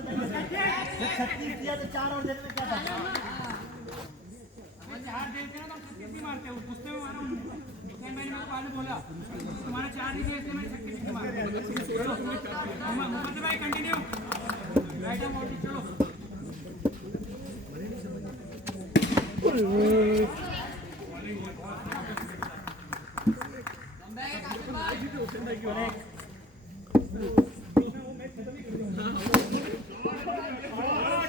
36 दिया तो 4 और देने में क्या था? 4 देते ना तो 36 ही मारते हो। पूछते में मारा हूँ मैंने मेरे को बोला तुम्हारा 4 नहीं देते मैं 36 ही मार मोहम्मद भाई कंटिन्यू राइट हैंड मोटी चलो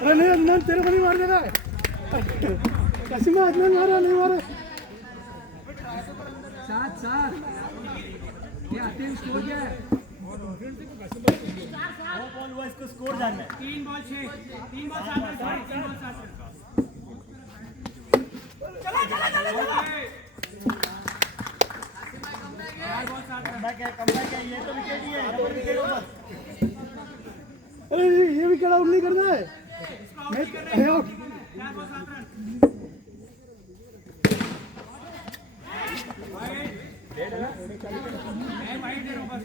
अरे नहीं तेरे को नहीं मार देगा कसीमा अजमल मारा नहीं मारा 7 ये आते हैं स्कोर क्या है 2 बॉल हुआ इसको स्कोर जानना है 3 ball 6 3 ball 7 run 3 ball 7 run चला कमबैक है ये तो विकेट ही है 2 विकेट ओवर अरे ये भी आउट नहीं करना है आउट 4 बॉल 7 रन मैं वाइड दे रहा हूं बस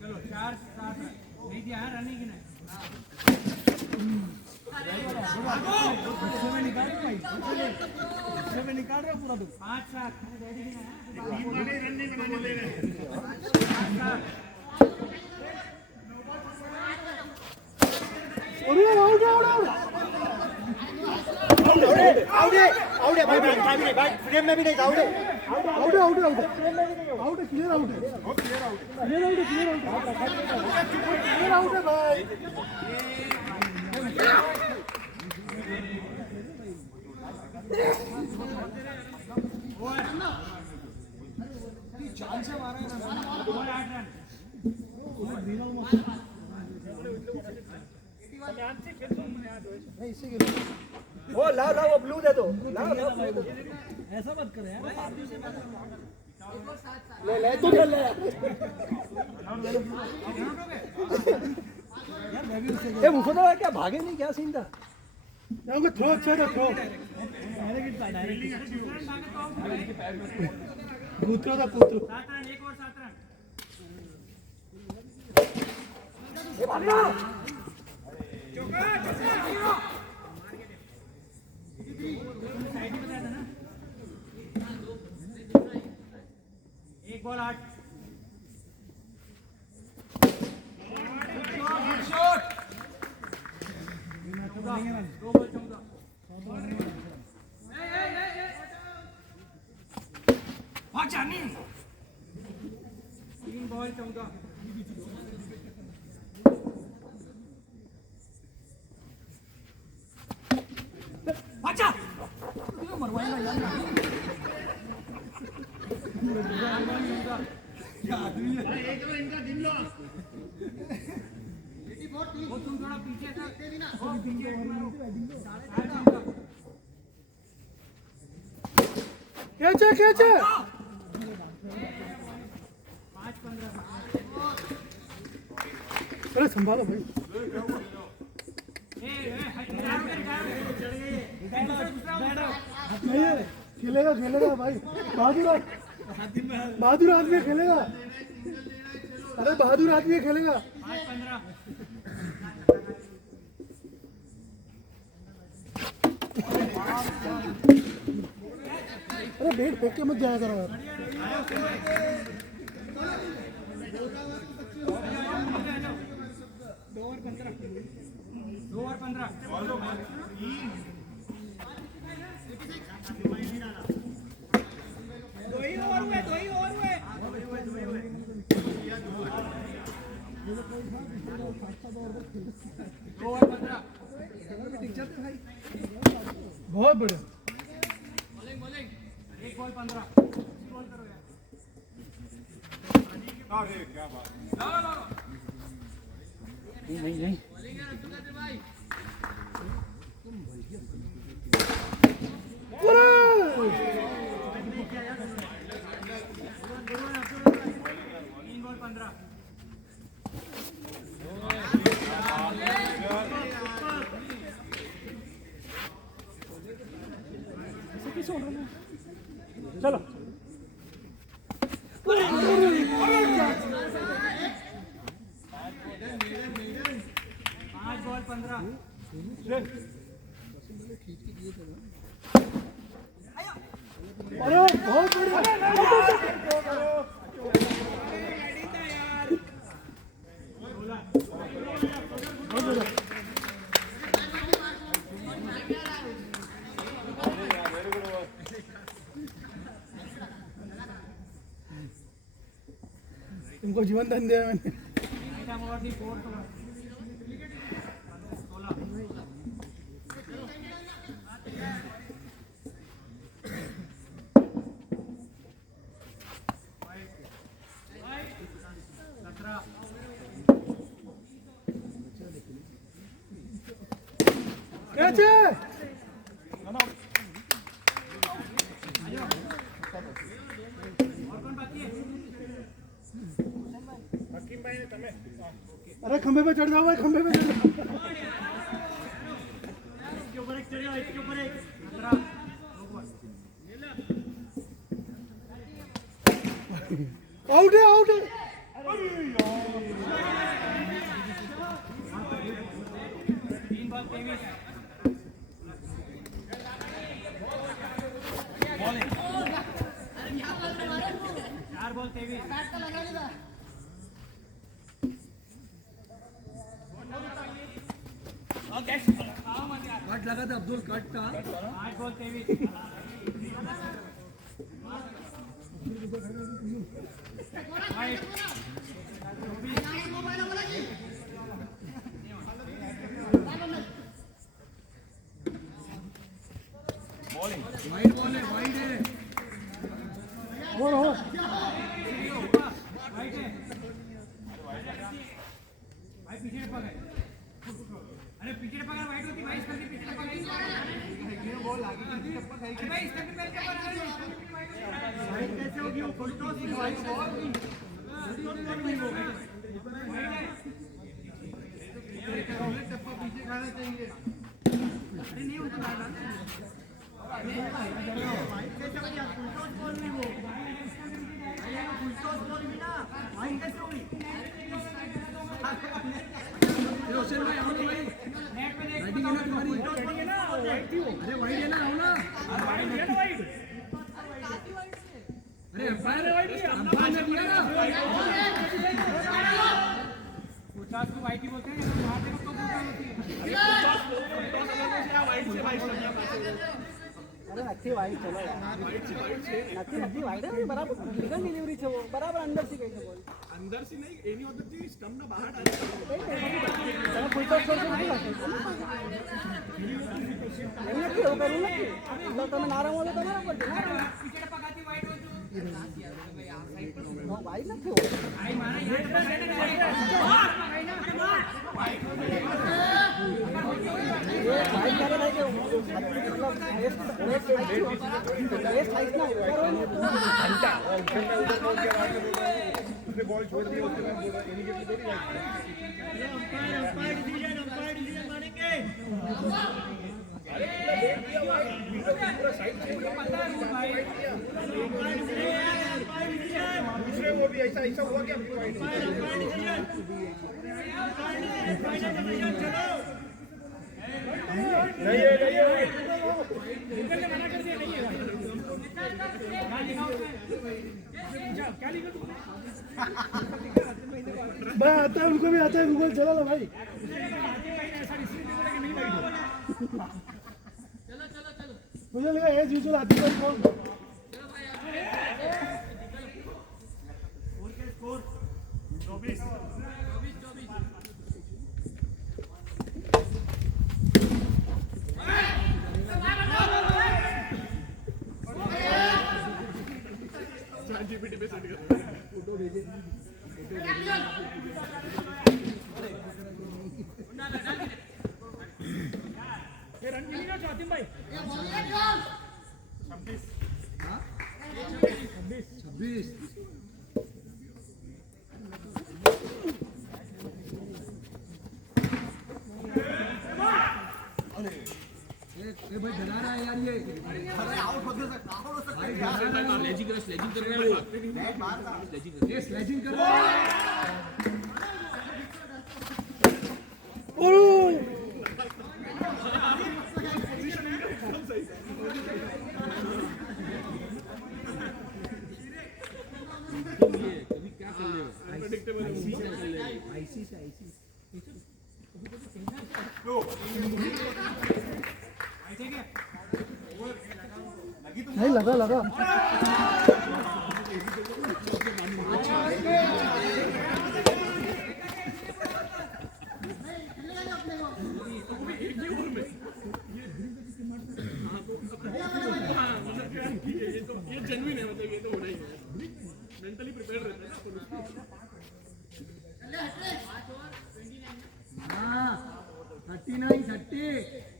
चलो 4 7 नहीं दिया रन ही गिना निकाल रहा पूरा 5 7 रन नहीं बनाने दे रहे आउट है भाई भाई फ्रेम में भी नहीं आउट है क्लियर आउट है भाई चांस है मारा है ना 8 रन वो लाओ वो ब्लू दे दो लाओ ऐसा मत करे यार ले तू ले ये मुफद्दल क्या भागे नहीं क्या सीन था थ्रो अच्छा था थ्रो पुत्र था पुत्र 7 रन 1 और 7 रन साइड में बताया था ना 1 बॉल 8 शॉट 2 बॉल 14 जानी 3 बॉल 14 अच्छा मरवाएगा यार इनका दिन लो वो तुम थोड़ा पीछे सकते भी ना वो पीछे कैच 5-15 अरे संभालो भाई खेलेगा भाई बहादुर आदमी खेलेगा अरे बहादुर आदमी खेलेगा 5-15 अरे बैट फेंक के मत जाया करो यार 2 और 15 बहुत बढ़िया 1 बॉल 15 बॉल करो यार अरे क्या बात नहीं चलो पाँच बॉल 15 अरे बहुत बढ़िया तुमको जीवन दान दिया मैंने कैच है अरे खंबे पे चढ़ जाओ भाई खंबे पे चढ़ जाओ आउट है आउट है चार बॉल 23 कट लगा था अब्दुल कट का 8 बॉल 23 वाइड बॉल है वाइड है और राइट है भाई पीछे पकड़ अरे पीछे पकड़ वाइट होती भाई इसका भी पीछे पकड़ बॉल आगे अरे भाई इसका भी पहले पकड़ वाइट कैसे होगी वो फुल टॉस की वाइट बॉल टप्पा पीछे खाना चाहिए अरे नहीं उनका वाइट कैसे होगी फुल टॉस बॉल नहीं वो फुल टॉस बॉल मिला वाइट कैसे होगी रोशन भाई आओ भाई नेट पे देख बैटिंग है ना तुम्हारी बैटिंग है ना वाइट थी वो अरे वाइड है ना आओ ना वाइट है ना वाइट अरे अंपायर ने दिया ना 50 को वाइट ही बोलते हैं वहां पे तो अरे नक्की वाइट चलो यार नक्की वाइट है बराबर लीगल डिलीवरी છે वो बराबर अंदर से गई છે बोल अंदर से नहीं एनी होता थी स्टंप ना बाहर डाल चलो फुल टॉस छोड़ के नहीं लाते नहीं नक्की हो करूँ नक्की तो તમે નારામ हो तो नाराम कर दो पीछे पकाती वाइट हो नो वाइट નથી हो भाई मारा यार ये वाइट करे नहीं कि मतलब रेस हाइट ना घंटा उसने बॉल छोड़ दी उसके बाद इमीडिएटली थोड़ी अंपायर डिसीजन मानेंगे पूरा साइड से पता है भाई दूसरे वो भी ऐसा हुआ क्या भाई आता है उनको भी आता है गूगल चला लो भाई मुझे लगा एज यूजुअल आती है कौन भाई डरा रहा है यार ये स्लेजिंग कर रहे हैं वो स्लेजिंग कर रहे हैं कभी क्या कर ले आईसी से नहीं लगा लगा ये जेन्युइन है मतलब ये तो होना ही है मेंटली प्रिपेयर्ड रहता है ना 30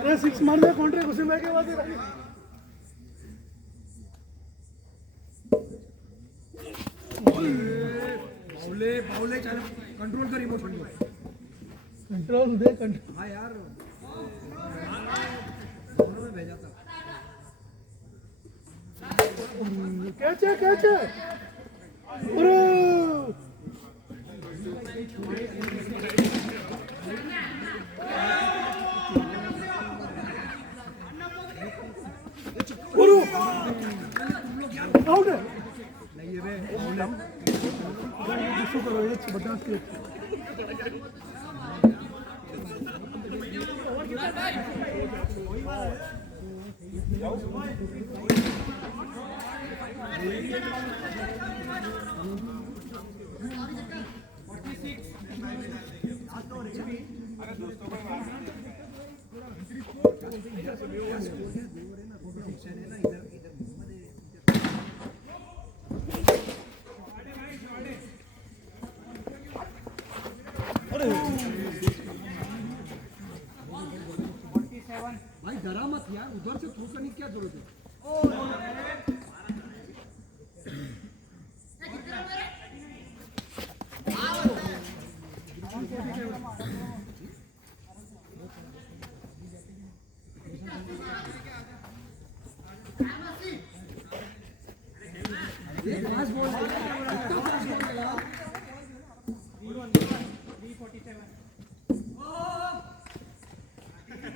अरे सिक्स मार दिया काउंटर घुसे मैं के बाद बाउले चल कंट्रोल कर इमोशन को कंट्रोल दे कंट्रोल हाँ यार दोनों में भेजा था कैच है आउट है नहीं ये बे करो ये बर्दाश्त किए भाई डरा मत यार उधर से थ्रो करने की क्या जरूरत है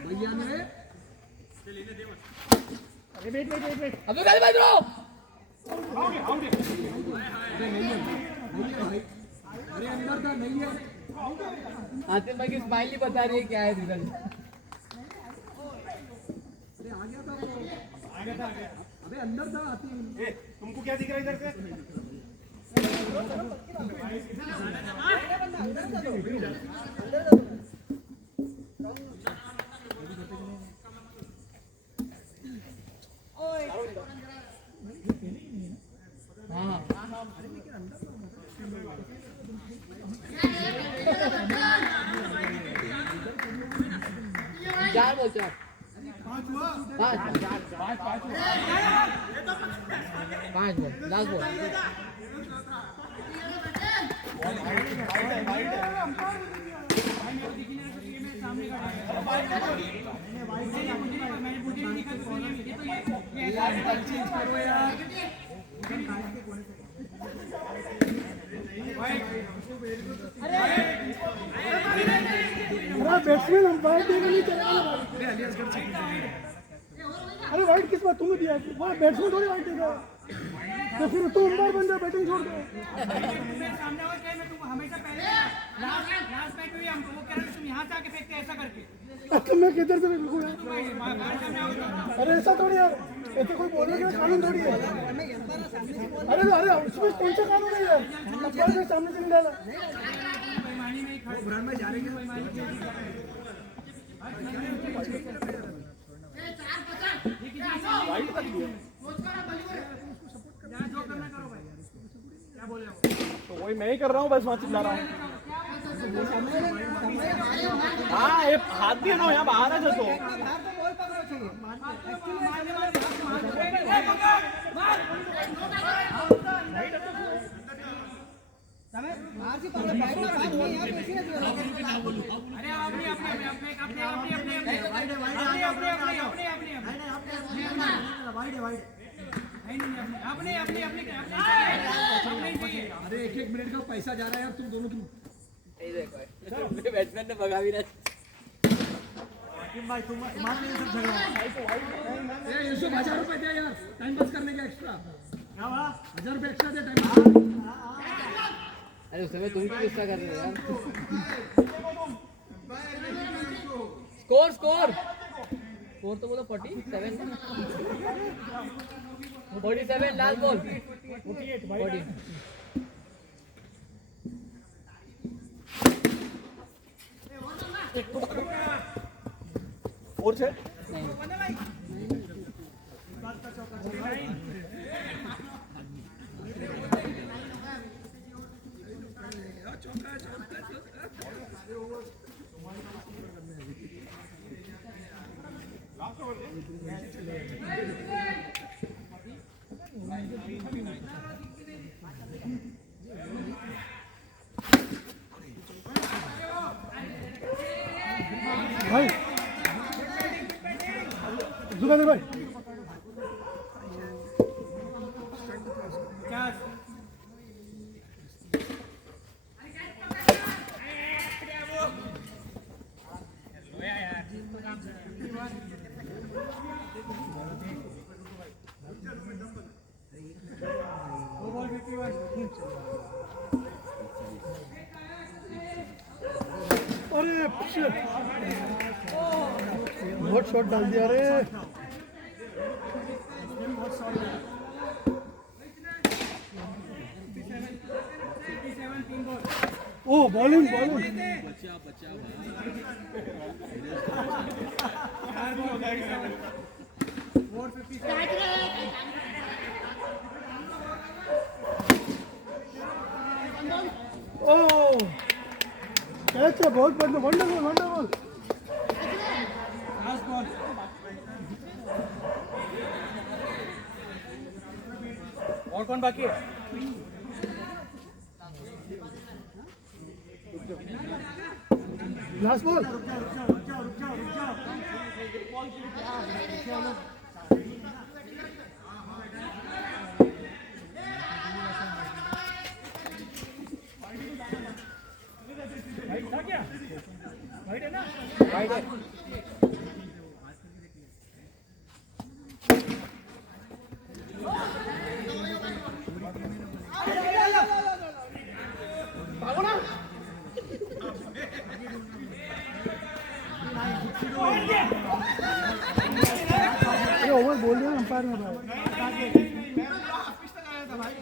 भैया ने वेट अबे भाई ब्रो अरे अंदर था नहीं है आतिफ भाई की स्माइल ही बता रही है क्या है रिजल्ट अरे आ गया था अबे अंदर था आतिफ तुमको क्या दिख रहा है इधर से चार बोल चार पाँच बोल लास्ट बोल बैट्समैन अंपायर देगा नहीं चलेगा अरे वाइट किस बात तुम्हें दिया वहाँ बैट्समैन थोड़ी वाइट देगा तो फिर तुम अंपायर बन जाओ बैटिंग छोड़ दो सामने और क्या मैं तुमको हमेशा पहले लास्ट मैच में हम वो कह रहे तुम यहाँ से आके फेंकते ऐसा करके तो मैं किधर से फेंकूं अरे ऐसा थोड़ी यार ऐसे कोई बोलने का कानून थोड़ी है अरे उसमें कौन सा कानून है यार सामने से नहीं डाला बेईमानी नहीं खड़े ब्रांड में जा रहे हैं बेईमानी की वाइट तक दिया जहाँ जो करना करो भाई क्या बोल रहे हो तो वही मैं ही कर रहा हूँ, बस वहाँ चिल्ला रहा हूँ। हाँ ये हाथ भी है ना यहाँ बाहर है जो तो अरे एक एक मिनट का पैसा जा रहा है यार तुम दोनों की बैट्समैन ने भगा भी ना भाई तुम मान नहीं सब झगड़ा यूसुफ 1000 रुपए दे यार टाइम पास करने का एक्स्ट्रा क्या हुआ 1000 रुपए एक्स्ट्रा दे टाइम पास अरे उस समय तुम क्यों गुस्सा कर रहे हो यार स्कोर स्कोर स्कोर तो बोलो 47 लाल बॉल 48 और से भाई जुगादर भाई अरे shit. बहुत शॉट डाल दिया रे ओ बॉलिंग ओ कैच है बहुत बढ़िया वंडरफुल और कौन बाकी है लास्ट बॉल वाइड है ना वाइड है ये ओवर बोल दिया अंपायर ने भाई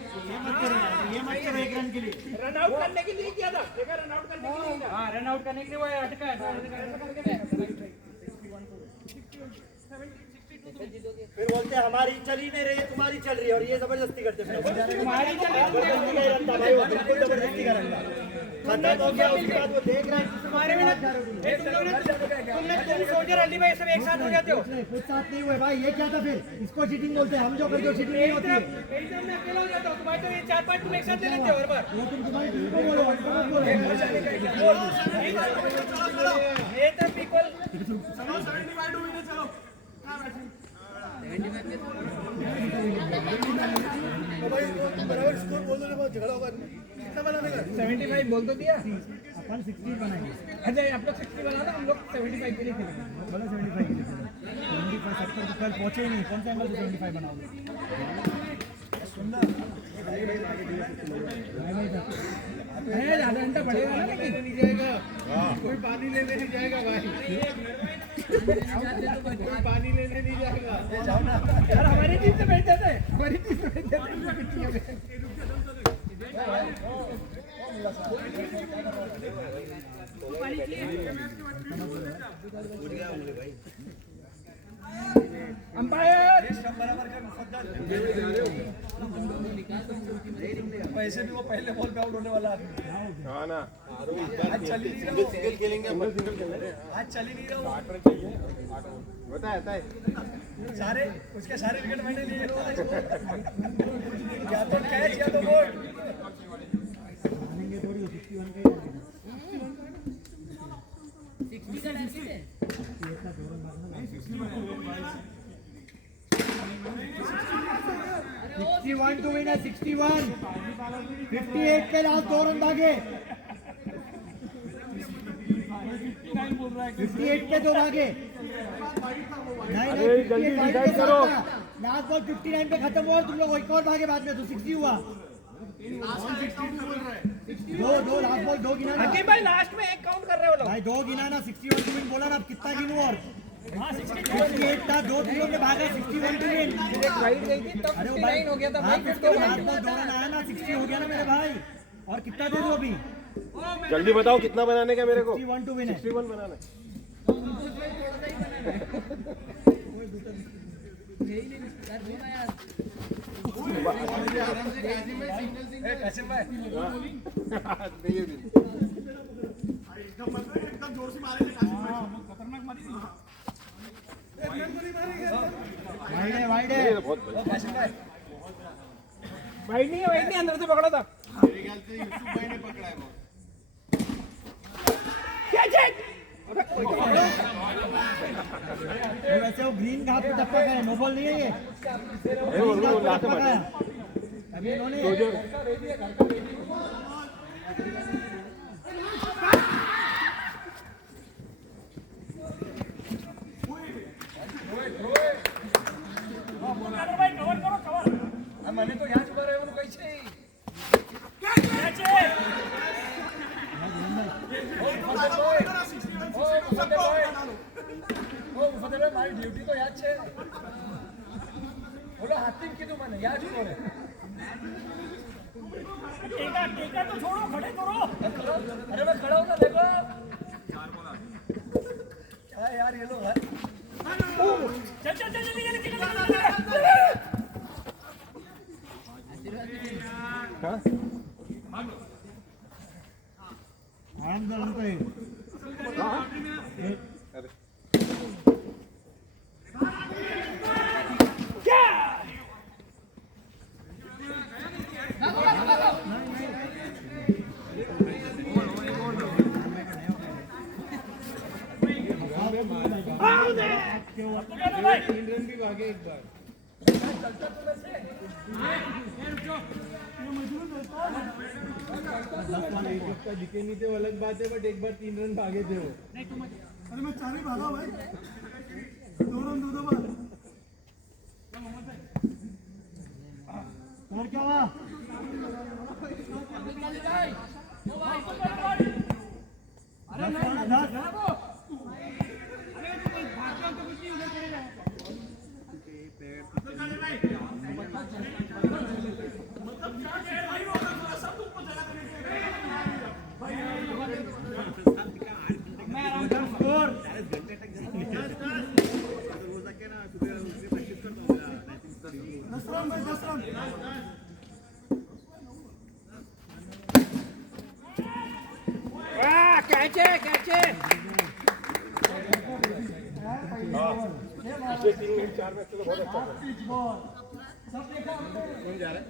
ये मत करो एक रन के लिए रन आउट करने के लिए किया था देखा रन आउट करने के लिए हां रन आउट करने के लिए वो अटका है फिर बोलते हैं हमारी चल ही नहीं रही है तुम्हारी चल रही है और ये जबरदस्ती करते फिर तुम्हारी चल रही है जबरदस्ती का रन था भाई वो बिल्कुल जबरदस्ती का रन था खत्म हो गया उसके बाद वो देख रहा है तुम्हारे में तुमने तुम सोल्जर अली भाई सब एक साथ हो जाते हो कुछ साथ नहीं हुए भाई ये क्या था फिर इसको चीटिंग बोलते हैं हम जो करते हो चीटिंग नहीं होती है एकदम मैं अकेला हो जाता हूं तुम्हारे तो ये 4-5 तुम एक साथ ले लेते हो हर बार वो तुम तुम्हारी टीम को बोलो हमको मत बोलो ये तो इक्वल भाई बराबर स्कोर बोल दो बहुत झगड़ा होगा कितना बनाने का 75 बोल तो दिया अपन 60 बनाएंगे अच्छा आप लोग 60 बना दो हम लोग 75 के लिए खेलेंगे बोलो 75 के लिए 75 70 तो कल पहुंचे ही नहीं कौन से एंगल से 75 बनाओगे ज़्यादा घंटा पड़ेगा ना लेकिन नहीं जाएगा कोई पानी लेने नहीं जाएगा भाई कोई पानी लेने नहीं जाएगा यार हमारी टीम से बैठ जाते हैं हमारी टीम से बैठ जाते हैं अंपायर वैसे भी वो पहले बॉल पे आउट होने वाला आदमी। हाँ ना, आज चल ही नहीं रहा वो। सिंगल खेलेंगे अपन, सिंगल खेल रहे हैं। आज चल ही नहीं रहा वो। होता है सारे उसके सारे विकेट मैंने लिए लो आज। या तो कैच या तो बॉल। मानेंगे थोड़ी 61 का ही 61 टू विन है 61 58 पे लास्ट 2 रन भागे 58 पे 2 भागे नहीं जल्दी डिसाइड करो लास्ट बॉल 59 पे खत्म हुआ तुम लोग एक और भागे बाद में तो 60 हुआ दो लास्ट बॉल 2 गिना ना भाई लास्ट में एक काउंट कर रहे हो लोग भाई 2 गिना ना 61 टू विन बोला ना अब कितना गिनूं और 68 था 2 टीमों ने भागा 61 टू विन एक राइट गई थी तब 59 हो गया था भाई फिर तो लास्ट बॉल 2 रन आया ना 60 हो गया ना मेरे भाई और कितना दे दूं अभी जल्दी बताओ कितना बनाने का मेरे को। 61 टू विन है 61 बनाना कासिम भाई एकदम जोर से मारे खतरनाक मारी वाइड है बहुत बढ़िया। कासिम भाई वाइड नहीं अंदर से पकड़ा था वैसे वो ग्रीन घास पे टप्पा है नो बॉल नहीं है ये वो ग्रीन घास पे लाते टप्पा मारे। है अभी इन्होंने મને તો યાદ કરે એવું કઈ છે મારી ડ્યુટી તો યાદ છે બોલો હાથી કીધું મને યાદ કરે ટેકા તો છોડો ખડે કરો અરે मैं खड़ा हूं ना देखो क्या यार ये लोग चल चल चल जल्दी जल्दी आराम से रन पे दिखे नहीं थे वो अलग बात है बट एक बार 3 रन भागे थे वो अरे मैं 4 ही भागा भाई 2 रन दो बार और क्या हुआ अरे पिछले 3 मिनट 4 मैच तो बहुत अच्छा कौन जा रहा है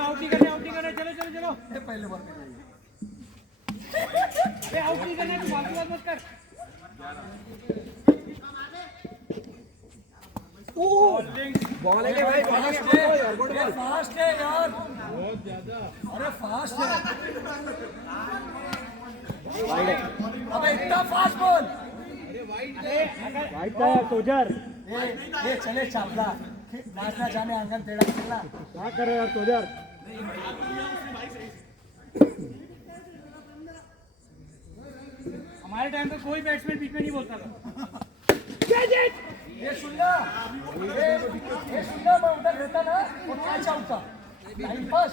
आउट नहीं करने चलो चलो चलो पहले बॉल आउट नहीं करना तू फालतू बात मत कर बॉल है भाई फास्ट है यार बहुत ज्यादा अरे फास्ट है अबे इतना फास्ट बॉल वाइड था यार सोजर ये चले चापला नाचना जाने आंगन टेढ़ा खेलना क्या कर रहे हो यार सोजर हमारे टाइम पे कोई बैट्समैन बीच में नहीं बोलता था। ये सुनना मैं उधर रहता ना वो कैच आउट था टाइम पास।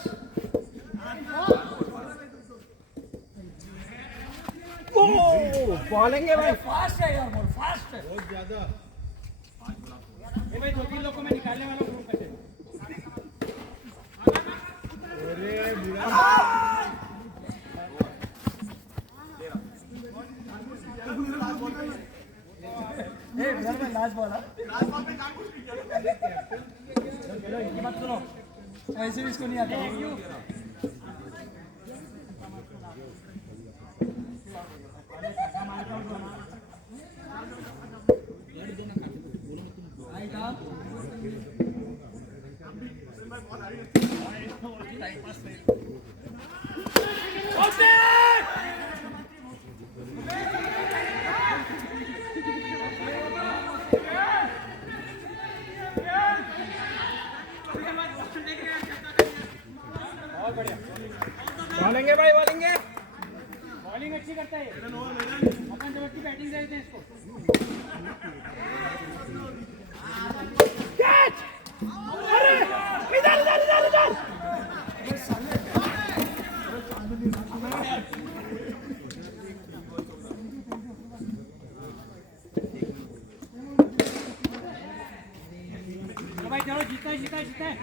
बॉलेंगे भाई फास्ट है यार, बॉल फास्ट है। बहुत ज्यादा। ये भाई 2-3 लोग को मैं निकालने वाला हूँ ग्रुप में से। अरे बुरा। घर में लास्ट बॉल है। ये मत सुनो, ऐसे भी इसको नहीं आता। बॉलेंगे भाई बॉलेंगे। बॉलिंग अच्छी करता है अपन जब की बैटिंग दे देते हैं इसको। तो भाई चलो जीता है जीता है जीता है।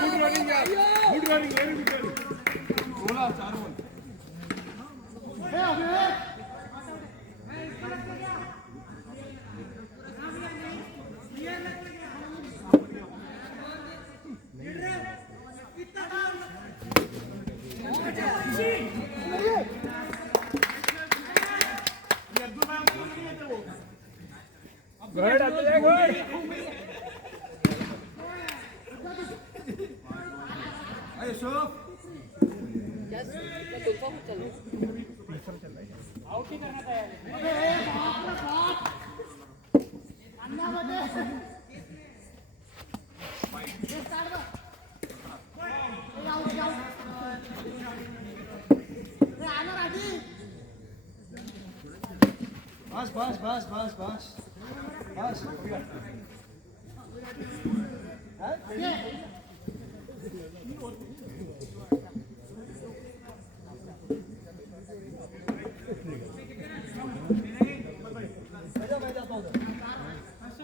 गुड रनिंग यार, good running, very good running. 4 ball. Good आते जाए गुड। आउट ही करना था यार।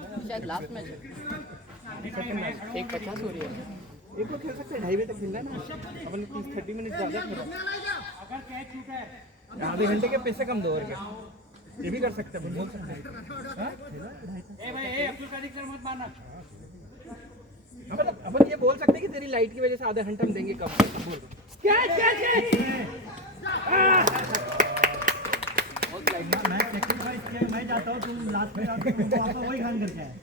बस शायद लास्ट मैच एक 50 हो रही है। एक लोग खेल सकते हैं, 2:30 बजे तक खेलना है ना अपन। 30 मिनट ज्यादा खेला। अगर कैच छूटा है आधे घंटे के पैसे कम दो और क्या, ये भी कर सकते हैं, बोल सकते हैं। ए भाई ए अब्दुल कादिर सर मत मारना। अपन ये बोल सकते हैं कि तेरी लाइट की वजह से आधा घंटा हम देंगे कम। बोल मैं सेक्रीफाइस किया, मैं जाता हूँ, तुम लास्ट में आते हो, आप वही खान करके आए।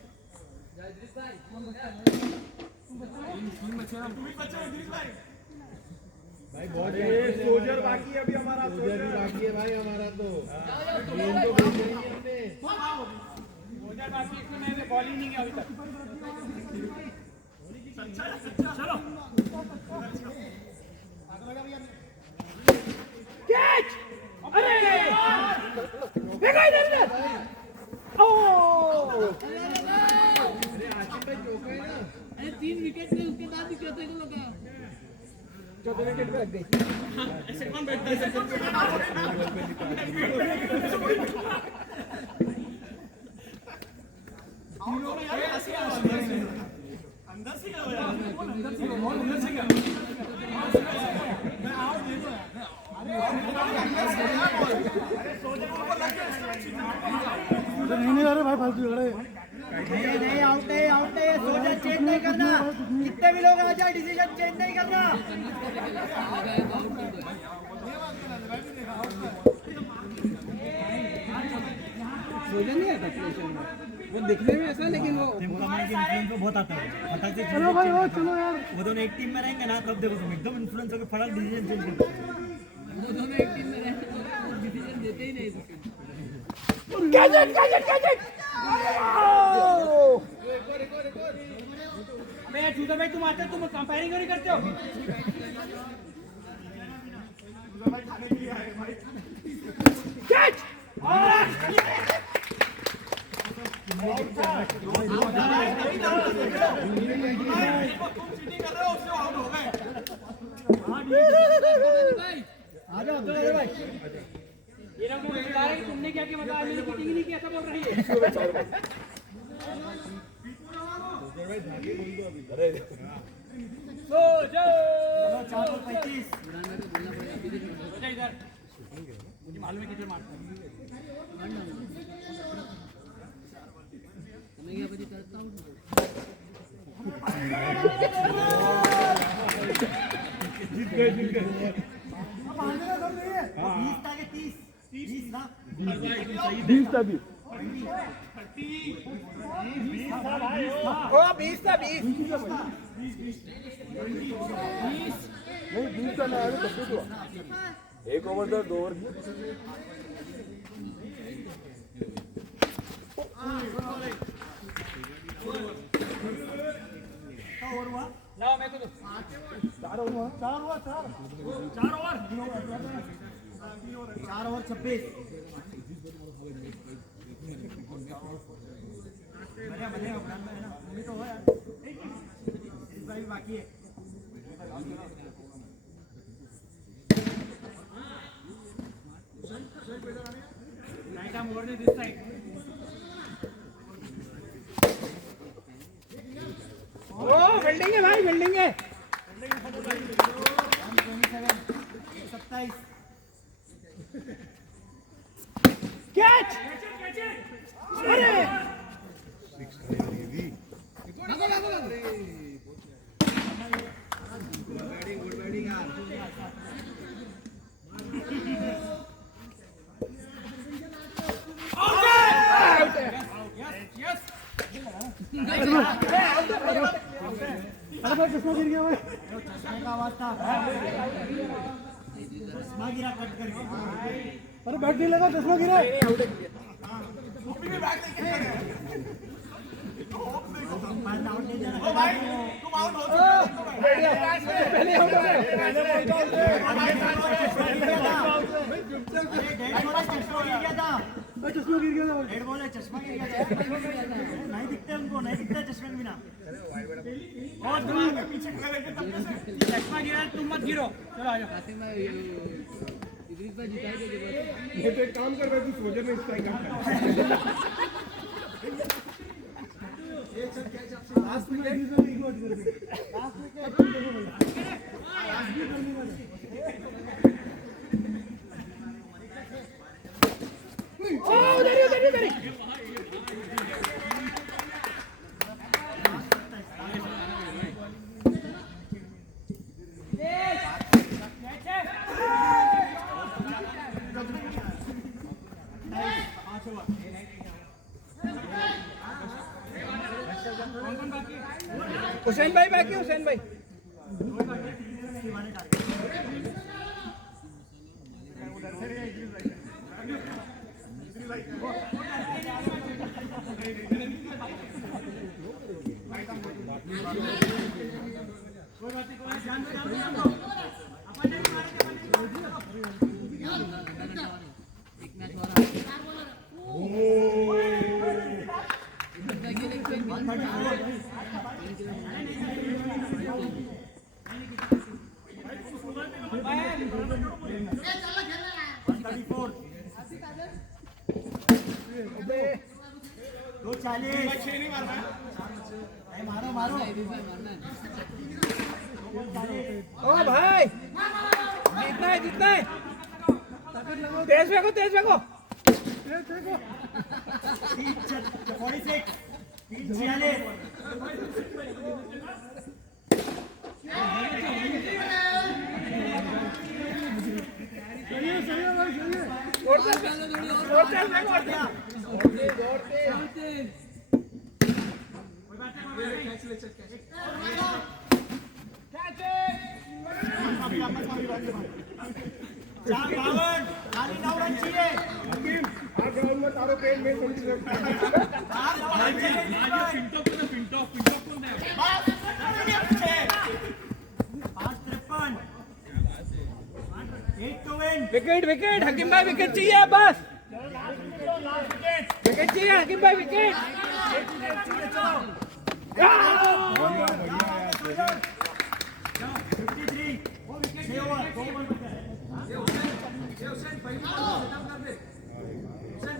भाई बहुत सोल्जर बाकी है अभी हमारा, सोल्जर बाकी है भाई हमारा तो। गेम तो भेज देंगे हमने। उधर बाकी इसमें बॉल ही नहीं है अभी तक। चलो कैच! अरे देखो इधर इधर। ओह! अरे आसिफ भाई चौका है ना। अरे 3 विकेट थे, उसके बाद भी चौथे को लगा। चौथे विकेट पे लग गई। ऐसे कौन बैठता है? अंदर से क्या हुआ? अंदर से क्या? मैं आउट दे दो यार। नहीं अरे भाई फालतू झगड़े। नहीं आउट है, आउट है। सोल्जर चेंज नहीं करना, कितने भी लोग आ जाए, डिसीजन चेंज नहीं करना। सोल्जर नहीं आता प्लेशन में, वो दिखने में ऐसा, लेकिन वो टीम कमाई के इन्फ्लुएंस तो बहुत आता है। फटाक से चलो भाई, वो चलो यार। वो दोनों एक टीम में रहेंगे ना, तब देखो तुम एकदम इन्फ्लुएंस होकर फटाक डिसीजन चेंज करते हो। वो दोनों एक टीम में रहते हैं, डिसीजन देते ही नहीं। अबे यार जूता भाई तुम आते हो, तुम कंपेयरिंग क्यों नहीं करते हो? आ जाओ अब्दुल कादिर भाई। ये लोग मुझे बता रहे हैं कि तुमने क्या किया, मतलब मैंने किटिंग नहीं किया, ऐसा बोल रही है। सो जाओ 435। इधर मुझे मालूम है किधर मारता है। अब आगे का कर रही है 20 था कि 30 20 ना 20 था 20 ओ 20 था 20 नहीं 20 था ना आगे तब तो एक ओवर था 2 ओवर लाओ मैं को दो 4 ओवर 26। बढ़िया उड़ान में है ना, उम्मीद तो हो यार। इस बार भी बाकी है। Right arm over this side. ओ बिल्डिंग है भाई, बिल्डिंग है। 27। कैच अरे अरे भाई चश्मा गिर गया भाई। चश्मे का आवाज था। चश्मा गिरा कट करके। अरे बैट नहीं लगा चश्मा गिरा आउट नहीं देना। पहले आउट हो गए। चश्मा गिर गया था। हेड बॉल है, चश्मा गिर गया था। नहीं दिखते उनको, नहीं दिखते चश्मे के बिना। और तुम पीछे खड़े रहते तब से चश्मा गिरा, तुम मत गिरो। चलो आ जाओ। ये तो एक काम कर रहा है तू सोल्जर में स्ट्राइक कर लास्ट में ईगो हट कर दी। लास्ट में क्या लास्ट में करने वाले। ओ उधर ही हुसैन भाई बाकी, हुसैन भाई मारो मारो। ओ भाई जीतना है तेज फेंको 46। 4-52 खाली 9 रन चाहिए। हकीम, आ ग्राउंड में तारो पेन में समझ लो। 4 9 रन चाहिए। पिंटो 5-53 8 to win। Wicket wicket Hakim भाई विकेट चाहिए बस विकेट चाहिए हकीम भाई विकेट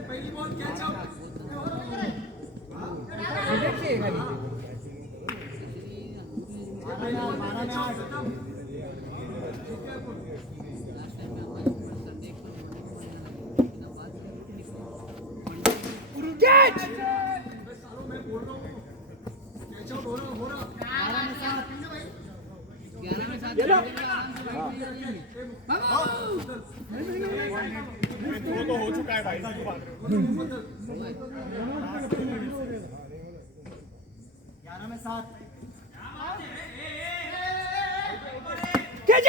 पहली बॉल कैच आउट विकेट चाहिए खाली कैच वो तो हो चुका है भाई। 11-7 कैच